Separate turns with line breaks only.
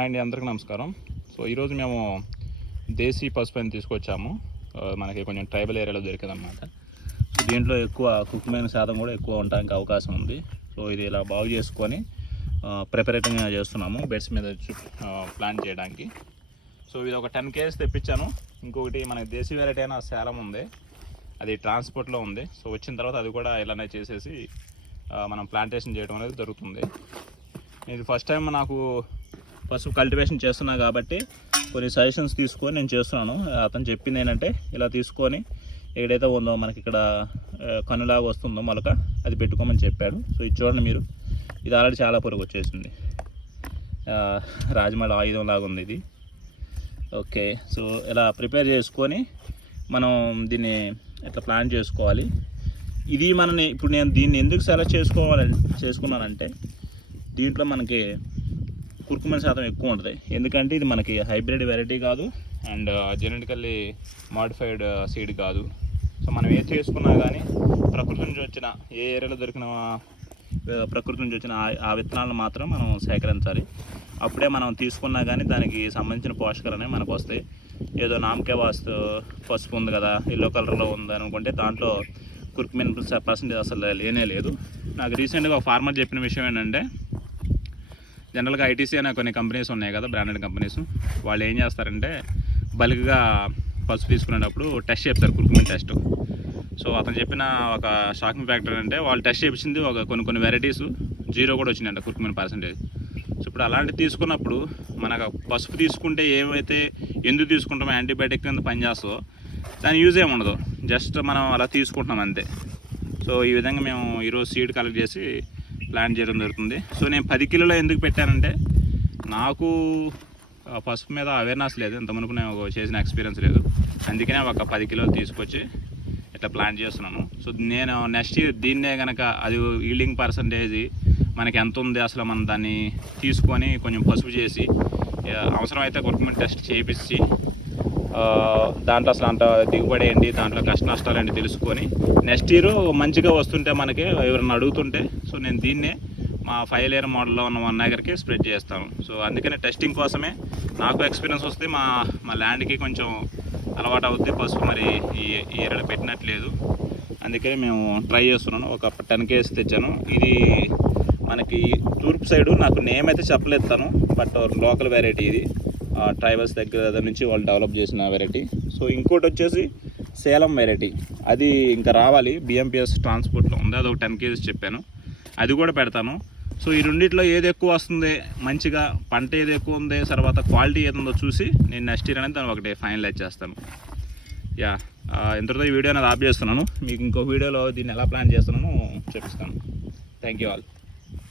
And అందరికీ నమస్కారం. So ఈరోజు మేము దేశీ పసుపు అని తీసుకొచ్చాము. మనకి కొంచెం ట్రైబల్ ఏరియాలో దొరికిందనమాట సో దీంట్లో ఎక్కువ కుక్మైన శాతం కూడా ఎక్కువ ఉండడానికి అవకాశం ఉంది. సో ఇది ఇలా బాగు చేసుకొని ప్రిపరేటింగ్ చేస్తున్నాము బెడ్స్ మీద ప్లాంట్ చేయడానికి. సో ఇది ఒక టెన్ కేజీస్ తెప్పించాను. ఇంకొకటి మనకి దేశీ వెరైటీ అయిన శాలం ఉంది. అది ట్రాన్స్పోర్ట్లో ఉంది. సో వచ్చిన తర్వాత అది కూడా ఇలానే చేసేసి మనం ప్లాంటేషన్ చేయడం అనేది జరుగుతుంది. ఇది ఫస్ట్ టైం నాకు పసుపు కల్టివేషన్ చేస్తున్నా కాబట్టి కొన్ని సజెషన్స్ తీసుకొని నేను చేస్తున్నాను. అతను చెప్పింది ఏంటంటే ఇలా తీసుకొని ఎక్కడైతే ఉందో మనకి ఇక్కడ కనులాగా వస్తుందో మొలక అది పెట్టుకోమని చెప్పాడు. సో ఇది చూడండి మీరు. ఇది ఆల్రెడీ చాలా పొరుగు వచ్చేసింది. ఆ, ఆయుధం లాగా ఉంది ఇది. ఓకే సో ఇలా ప్రిపేర్ చేసుకొని మనం దీన్ని ఇట్లా ప్లాన్ చేసుకోవాలి? ఇది మనని ఇప్పుడు నేను దీన్ని ఎందుకు సెలెక్ట్ చేసుకోవాలని చేసుకున్నానంటే దీంట్లో మనకి కుర్కుమన్ శాతం ఎక్కువ ఉంటుంది. ఎందుకంటే ఇది మనకి హైబ్రిడ్ వెరైటీ కాదు అండ్ జెనెటికల్లీ మాడిఫైడ్ సీడ్ కాదు. సో మనం ఏది చేసుకున్నా కానీ ప్రకృతి నుంచి వచ్చిన ఏ ఏరియాలో దొరికిన ప్రకృతి నుంచి వచ్చిన ఆ- ఆ విత్తనాలను మాత్రం మనం సేకరించాలి. అప్పుడే మనం తీసుకున్నా కానీ దానికి సంబంధించిన పోషకాలు అనేవి మనకు వస్తాయి. ఏదో నామకే వాస్తు పసుపు ఉంది కదా ఎల్లో కలర్లో ఉంది అనుకుంటే దాంట్లో కుర్కుమిన్ పర్సెంటేజ్ అసలు లేనే లేదు. నాకు రీసెంట్గా ఒక ఫార్మర్ చెప్పిన విషయం ఏంటంటే జనరల్గా ఐటీసీ అనే కొన్ని కంపెనీస్ ఉన్నాయి కదా బ్రాండెడ్ కంపెనీస్ వాళ్ళు ఏం చేస్తారంటే బల్క్గా పసుపు తీసుకునేటప్పుడు టెస్ట్ చేస్తారు కుర్కుమిన్ టెస్ట్ సో అతను చెప్పిన ఒక షాకింగ్ ఫ్యాక్టర్ అంటే వాళ్ళు టెస్ట్ చేపించింది ఒక కొన్ని కొన్ని వెరైటీస్ జీరో కూడా వచ్చినాయంట కుర్కుమిన్ పర్సంటేజ్ సో ఇప్పుడు అలాంటివి తీసుకున్నప్పుడు మనకు పసుపు తీసుకుంటే ఏమైతే ఎందుకు తీసుకుంటామో యాంటీబయాటిక్ కింద పనిచేస్తుందో దాని యూజ్ ఏమి ఉండదు. జస్ట్ మనం అలా తీసుకుంటున్నాం అంతే. సో ఈ విధంగా మేము ఈరోజు సీడ్ కలెక్ట్ చేసి ప్లాన్ చేయడం జరుగుతుంది. సో నేను పది కిలోలు ఎందుకు పెట్టానంటే నాకు పసుపు మీద అవేర్నెస్ లేదు. ఇంత మునుపు నేను ఒక చేసిన ఎక్స్పీరియన్స్ లేదు. అందుకనే ఒక పది కిలోలు తీసుకొచ్చి ఇట్లా ప్లాన్ చేస్తున్నాను. సో నేను నెక్స్ట్ ఇయర్ దీన్నే కనుక అది ఈల్డింగ్ పర్సంటేజ్ మనకి ఎంత ఉంది అసలు మనం దాన్ని తీసుకొని కొంచెం పసుపు చేసి అవసరమైతే గవర్నమెంట్ టెస్ట్ చేయించి దాంట్లో అసలు అంత దిగుబడి ఏంటి దాంట్లో కష్ట నష్టాలు ఏంటి తెలుసుకొని నెక్స్ట్ ఇయర్ మంచిగా వస్తుంటే మనకి ఎవరైనా అడుగుతుంటే సో నేను దీన్నే మా ఫైవ్ ఇయర్ మోడల్లో ఉన్న వన్ ఏకర్కి స్ప్రెడ్ చేస్తాను. సో అందుకనే టెస్టింగ్ కోసమే నాకు ఎక్స్పీరియన్స్ వస్తే మా మా ల్యాండ్కి కొంచెం అలవాటు అవుద్ది పసుపు మరి ఈ ఈ ఏరియాలో పెట్టినట్లేదు. అందుకని మేము ట్రై చేస్తున్నాను. ఒక టెన్ కేజీస్ తెచ్చాను. ఇది మనకి తూర్పు సైడు నాకు నేమ్ అయితే చెప్పలేదు తను బట్ లోకల్ వెరైటీ ఇది. ట్రైబల్స్ దగ్గర దగ్గర నుంచి వాళ్ళు డెవలప్ చేసిన వెరైటీ. సో ఇంకోటి వచ్చేసి సేలం వెరైటీ. అది ఇంకా రావాలి. బిఎంపిఎస్ ట్రాన్స్పోర్ట్లో ఉంది. అది ఒక టెన్ కేజీస్ చెప్పాను. అది కూడా పెడతాను. సో ఈ రెండిట్లో ఏది ఎక్కువ వస్తుంది? మంచిగా పంట ఏది ఎక్కువ ఉంది? తర్వాత క్వాలిటీ ఏది ఉందో చూసి నేను నెక్స్ట్ ఇయర్ అనేది దాన్ని ఒకటి ఫైనలైజ్ చేస్తాను. యా ఇంతటితో ఈ వీడియో అనేది ఆప్ చేస్తున్నాను. మీకు ఇంకో వీడియోలో దీన్ని ఎలా ప్లాన్ చేస్తున్నానో చూపిస్తాను థ్యాంక్ యూ ఆల్.